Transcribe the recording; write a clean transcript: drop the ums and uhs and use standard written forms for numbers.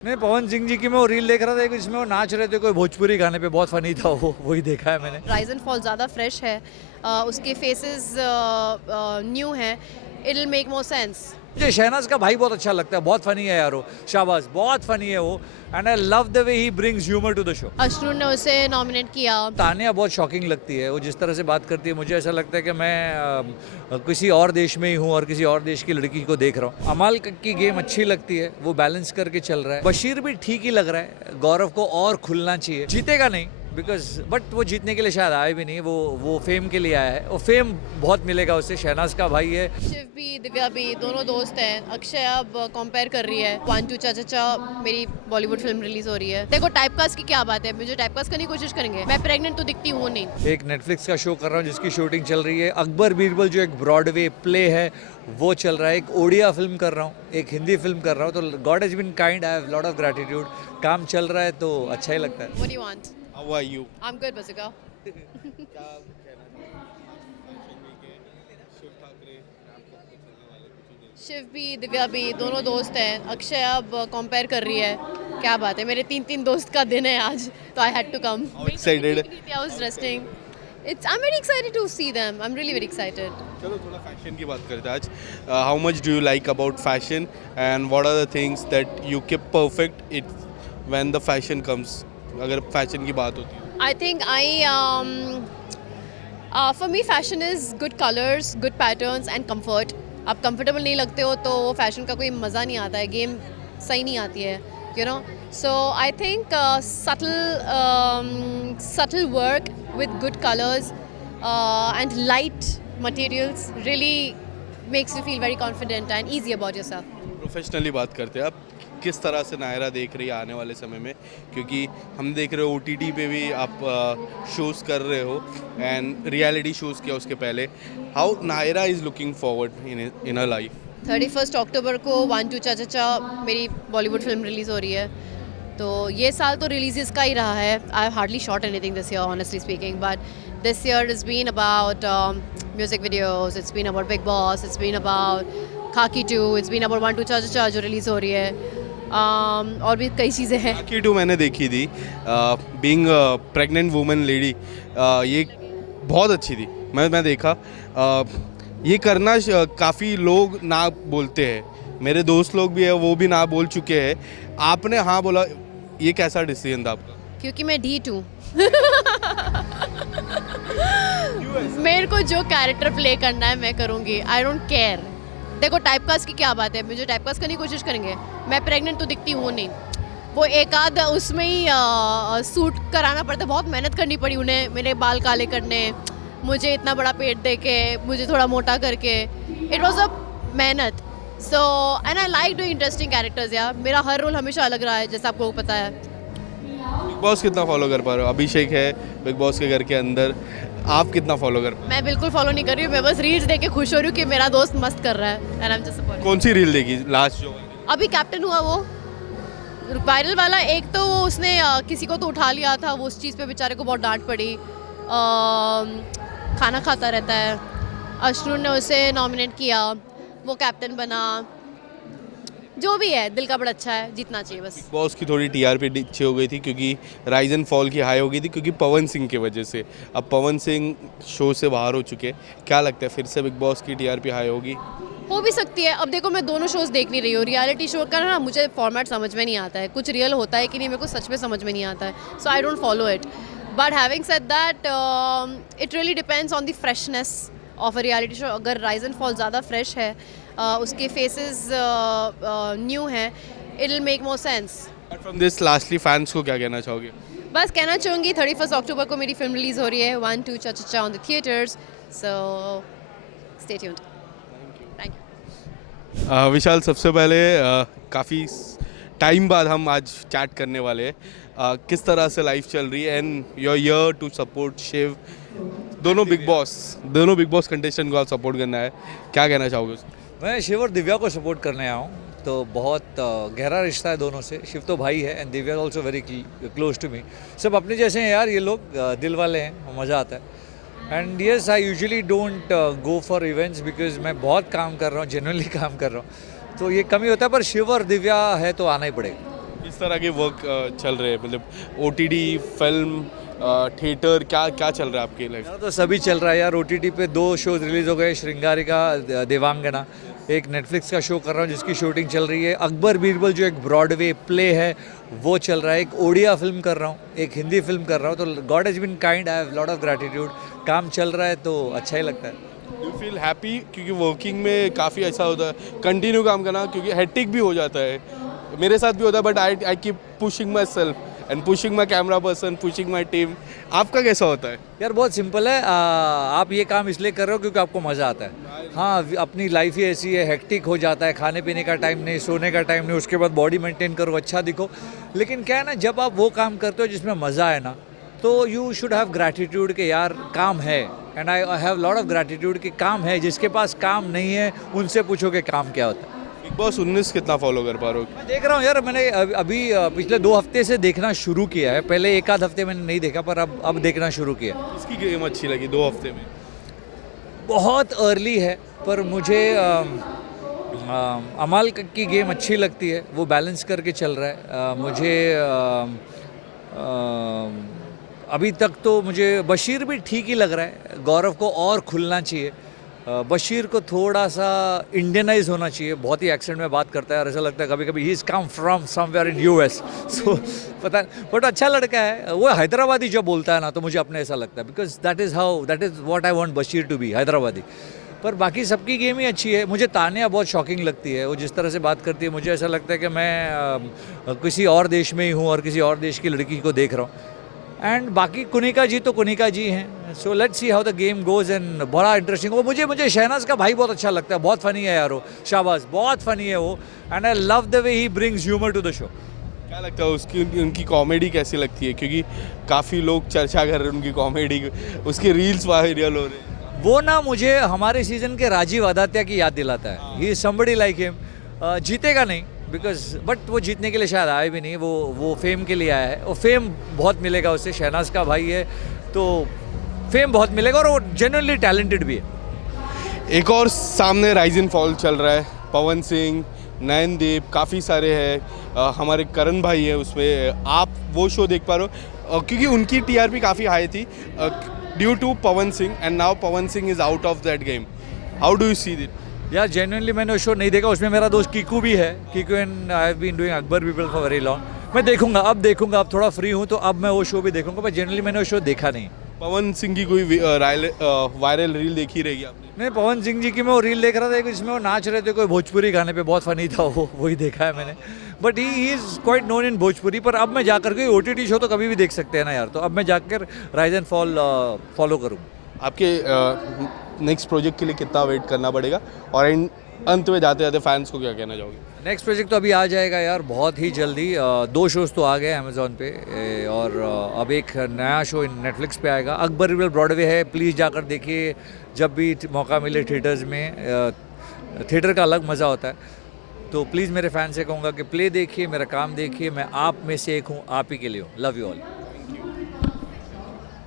मैं पवन सिंह जी की मैं वो रील देख रहा था कि जिसमें वो नाच रहे थे कोई भोजपुरी गाने पे, बहुत फनी था वो, वही देखा है मैंने। राइज एंड फॉल ज़्यादा फ्रेश है, उसके फेसेस न्यू हैं, it will make more sense. मुझे शहनाज का भाई बहुत अच्छा लगता है, बहुत फनी है यार वो, शाबाश, बहुत फनी है वो, and I love the way he brings humour to the show. Ashnoor ने उसे नॉमिनेट किया। तानिया बहुत शॉकिंग लगती है, वो जिस तरह से बात करती है, मुझे ऐसा लगता है कि मैं किसी और देश में ही हूँ और किसी और देश की लड़की को देख रहा हूँ। अमाल की गेम अच्छी लगती है, वो बैलेंस करके चल रहा है। बशीर भी ठीक ही लग रहा है, गौरव को और खुलना चाहिए, जीतेगा नहीं बिकॉज, बट वो जीतने के लिए शायद आए भी नहीं, वो फेम के लिए आया है, वो फेम बहुत मिलेगा उससे। शहनाज का भाई है। शिव भी, दिव्या भी, दोनों दोस्त हैं। अक्षय अब कंपेयर कर रही है, 1 2 चा चा चा मेरी बॉलीवुड फिल्म रिलीज हो रही है। देखो टाइपकास्ट की क्या बात है, मुझे टाइपकास्ट करने की कोशिश करेंगे, मैं प्रेग्नेंट तो दिखती हूँ नहीं। एक नेटफ्लिक्स का शो कर रहा हूँ जिसकी शूटिंग चल रही है, अकबर बीरबल जो एक ब्रॉडवे प्ले है वो चल रहा है, एक ओडिया फिल्म कर रहा हूँ, एक हिंदी फिल्म कर रहा हूँ, तो God has been kind, I have lot of gratitude. काम चल रहा है तो अच्छा ही लगता है। What do you want? How are you? I'm good, Basika. Shiv भी, दिव्या भी, दोनों दोस्त हैं। अक्षय अब कंपेयर कर रही है, क्या बात है, मेरे 3 दोस्त का दिन है आज, तो I had to come. How excited? I was resting. I'm very excited to see them. I'm really very excited. चलो थोड़ा फैशन की बात करते हैं आज. How much do you like about fashion and what are the things that you keep perfect it when the fashion comes? अगर fashion की बात होती है. I think for me fashion is good colors, good patterns and comfort. आप comfortable नहीं लगते हो तो वो fashion का कोई मज़ा नहीं आता है, game सही नहीं आती है, you know. So I think subtle work with good colors and light materials really makes you feel very confident and easy about yourself. Professionally बात करते हैं. आप किस तरह से नायरा देख रही है आने वाले समय में, क्योंकि हम देख रहे हो OTT पे भी आप शोज़ कर रहे हो एंड रियलिटी शोज़ किया उसके पहले. How Naira is looking forward in her life. 31 अक्टूबर को 1 2 चा चा चा मेरी बॉलीवुड फिल्म रिलीज़ हो रही है, तो ये साल तो रिलीज़ का ही रहा है. I hardly shot anything this year honestly speaking, but this year is been about music videos, it's been about Bigg Boss, it's been about Khakee 2, it's been about 1 2 चा चा चा जो रिलीज़ हो रही है, और भी कई चीज़ें हैं. खाकी 2 मैंने देखी थी. बीइंग प्रेग्नेंट वुमन लेडी, ये बहुत अच्छी थी. मैं देखा. ये करना काफ़ी लोग ना बोलते हैं, मेरे दोस्त लोग भी है वो भी ना बोल चुके हैं. आपने हाँ बोला, ये कैसा डिसीजन था आपका? क्योंकि मैं ढीठ हूँ. मेरे को जो कैरेक्टर प्ले करना है मैं करूँगी, आई डोंट केयर. देखो टाइपकास्ट की क्या बात है, मुझे टाइपकास्ट करने की कोशिश करेंगे, मैं प्रेग्नेंट तो दिखती हूँ नहीं. वो एक आध उसमें ही सूट कराना पड़ता, बहुत मेहनत करनी पड़ी उन्हें, मेरे बाल काले करने, मुझे इतना बड़ा पेट दे के, मुझे थोड़ा मोटा करके, इट वॉज अ मेहनत. So and I like doing interesting characters यार. मेरा हर रोल हमेशा अलग रहा है, जैसा आपको पता है. बिग बॉस कितना फॉलो कर पा रहे हो? अभिषेक है बिग बॉस के घर के अंदर, आप कितना फॉलो कर पा रहे मैं बिल्कुल फॉलो नहीं कर रही हूँ, मैं बस रील्स देख के खुश हो रही हूँ कि मेरा दोस्त मस्त कर रहा है, and I am just supporting. हो? कौन सी रील देखी लास्ट जो? अभी कैप्टन हुआ वो वायरल वाला, एक तो वो उसने किसी को तो उठा लिया था, वो उस चीज़ पे बेचारे को बहुत डांट पड़ी. खाना खाता रहता है, अश्नूर ने उसे नॉमिनेट किया, वो कैप्टन बना. जो भी है दिल का बड़ा अच्छा है, जीतना चाहिए बस. बिग बॉस की थोड़ी TRP अच्छी हो गई थी क्योंकि राइज एंड फॉल की हाई हो गई थी क्योंकि पवन सिंह की वजह से. अब पवन सिंह शो से बाहर हो चुके, क्या लगता है फिर से बिग बॉस की TRP हाई होगी? हो भी सकती है. अब देखो मैं दोनों शोज़ देख नहीं रही हूँ. रियलिटी शो का ना मुझे फॉर्मेट समझ में नहीं आता है, कुछ रियल होता है कि नहीं मेरे को सच में समझ में नहीं आता है, so I don't follow it. But having said that, it really depends on the freshness of a reality show. अगर राइज एंड फॉल ज़्यादा फ्रेश है, उसके फेसेस न्यू हैं, it will make more sense. But from this lastly fans को क्या कहना चाहोगे? बस कहना चाहूँगी 31 अक्टूबर को मेरी फिल्म रिलीज़ हो रही है, 1 2 चा चा चा on the theatres, so stay tuned. Thank you. Vishal, सबसे पहले काफ़ी टाइम बाद हम आज चैट करने वाले हैं. किस तरह से लाइफ चल रही है and your year to support Shiv, दोनों बिग बॉस कंटेस्टेंट को आप सपोर्ट करना है, क्या कहना चाहोगे? मैं शिव और दिव्या को सपोर्ट करने आया हूँ, तो बहुत गहरा रिश्ता है दोनों से. शिव तो भाई है and Divya also very close to me. सब अपने जैसे हैं यार, ये लोग दिल वाले हैं, मज़ा आता है. And yes, I usually don't go for events because मैं बहुत काम कर रहा हूँ, जेन्युइनली काम कर रहा हूँ, तो ये कमी होता है. पर शिव और दिव्या है तो आना ही पड़ेगा. किस तरह के वर्क चल रहे हैं, मतलब OTT फिल्म थिएटर, क्या क्या चल रहा है आपके लाइफ? मेरा तो सभी चल रहा है यार। OTT पे 2 शोज रिलीज हो गए, श्रृंगारिका, देवांगना। एक नेटफ्लिक्स का शो कर रहा हूँ जिसकी शूटिंग चल रही है। अकबर बीरबल जो एक ब्रॉडवे प्ले है वो चल रहा है। एक ओडिया फिल्म कर रहा हूँ, एक हिंदी फिल्म कर रहा हूँ। तो God has been kind, I have lot of gratitude. काम चल रहा है तो अच्छा ही लगता है। You feel happy? क्योंकि वर्किंग में काफ़ी ऐसा होता है कंटिन्यू काम करना, क्योंकि हेक्टिक भी हो जाता है, मेरे साथ भी होता है, but I keep pushing my self and pushing my camera person, pushing my team. आपका कैसा होता है? यार बहुत सिंपल है। आप ये काम इसलिए कर रहे हो क्योंकि आपको मज़ा आता है। हाँ, अपनी लाइफ ही ऐसी है, हेक्टिक हो जाता है, खाने पीने का टाइम नहीं, सोने का टाइम नहीं, उसके बाद बॉडी मेंटेन करो, अच्छा दिखो। लेकिन क्या है ना, जब आप वो काम करते हो जिसमें मज़ा है ना, तो यू शुड हैव ग्रैटिट्यूड कि यार काम है। And I have lot of gratitude कि काम है। जिसके पास काम नहीं है उनसे पूछो कि काम क्या होता है। बिग बॉस 19 कितना फॉलो कर पा रहे हो? मैं देख रहा हूँ यार। मैंने अभी पिछले 2 हफ्ते से देखना शुरू किया है। पहले 1 आध हफ्ते मैंने नहीं देखा, पर अब देखना शुरू किया। इसकी गेम अच्छी लगी 2 हफ्ते में? बहुत अर्ली है, पर मुझे अमाल की गेम अच्छी लगती है। वो बैलेंस करके चल रहा है। मुझे अभी तक तो मुझे बशीर भी ठीक ही लग रहा है। गौरव को और खुलना चाहिए। बशीर को थोड़ा सा इंडियनाइज होना चाहिए। बहुत ही एक्सेंट में बात करता है और ऐसा लगता है कभी कभी he is come from somewhere in US। सो पता, बट अच्छा लड़का है वो। हैदराबादी जब बोलता है ना तो मुझे अपने ऐसा लगता है, because that is what I want Bashir to be, Hyderabadi. पर बाकी सबकी गेम ही अच्छी है। मुझे तानिया बहुत शॉकिंग लगती है। वो जिस तरह से बात करती है, मुझे ऐसा लगता है कि मैं किसी और देश में ही हूँ और किसी और देश की लड़की को देख रहा हूँ। एंड बाकी कुनिका जी तो कुनिका जी हैं। So let's see how the game goes. And बड़ा इंटरेस्टिंग वो मुझे शहनाज का भाई बहुत अच्छा लगता है। बहुत फ़नी है यार वो, शाबाश, बहुत फ़नी है वो। And I love the way he brings humour to the show. क्या लगता है उसकी, उनकी कॉमेडी कैसी लगती है? क्योंकि काफ़ी लोग चर्चा कर रहे हैं उनकी कॉमेडी, उसके रील्स वायरल हो रहे हैं। वो ना मुझे हमारे सीज़न के राजीव आदात्य की याद दिलाता है। He is somebody like him. जीतेगा नहीं बिकॉज, बट वो जीतने के लिए शायद आए भी नहीं। वो फेम के लिए आया है। वो फेम बहुत मिलेगा उससे। शहनाज का भाई है तो फेम बहुत मिलेगा और वो जेन्युइनली टैलेंटेड भी है। एक और सामने राइज एंड फॉल चल रहा है। पवन सिंह, नयनदीप, काफ़ी सारे हैं। हमारे करण भाई है उसमें। आप वो शो देख पा रहे हो? क्योंकि उनकी TRP काफ़ी हाई थी due to Pawan Singh, and now Pawan Singh is out of that game. How do you see it? यार जेन्युइनली मैंने वो शो नहीं देखा। उसमें मेरा दोस्त कीकू भी है। Kiku and I have been doing Akbar Birbal for very long. मैं देखूंगा, अब देखूंगा। अब थोड़ा फ्री हूँ तो अब मैं वो शो भी देखूंगा। पर जेन्युइनली मैंने वो शो देखा नहीं। पवन सिंह की कोई वायरल रील देखी रहेगी आपने? नहीं, पवन सिंह जी की मैं वो रील देख रहा था जिसमें वो नाच रहे थे कोई भोजपुरी गाने पे। बहुत फनी था वो, वही देखा है मैंने। But he is quite known in Bhojpuri. पर अब मैं जाकर के OTT शो तो कभी भी देख सकते हैं ना यार। तो अब मैं जाकर राइज एंड फॉल फॉलो करूँगा। आपके नेक्स्ट प्रोजेक्ट के लिए कितना वेट करना पड़ेगा, और अंत में जाते जाते फैंस को क्या कहना चाहोगे? नेक्स्ट प्रोजेक्ट तो अभी आ जाएगा यार बहुत ही जल्दी। 2 शोज़ तो आ गए अमेज़ॉन पे। और अब एक नया शो नेटफ्लिक्स पे आएगा। अकबर बीरबल ब्रॉडवे है, प्लीज़ जाकर देखिए जब भी मौका मिले थिएटर्स में। थिएटर का अलग मज़ा होता है। तो प्लीज़ मेरे फैन से कहूँगा कि प्ले देखिए, मेरा काम देखिए। मैं आप में से एक हूँ, आप ही के लिए हूँ। Love you all.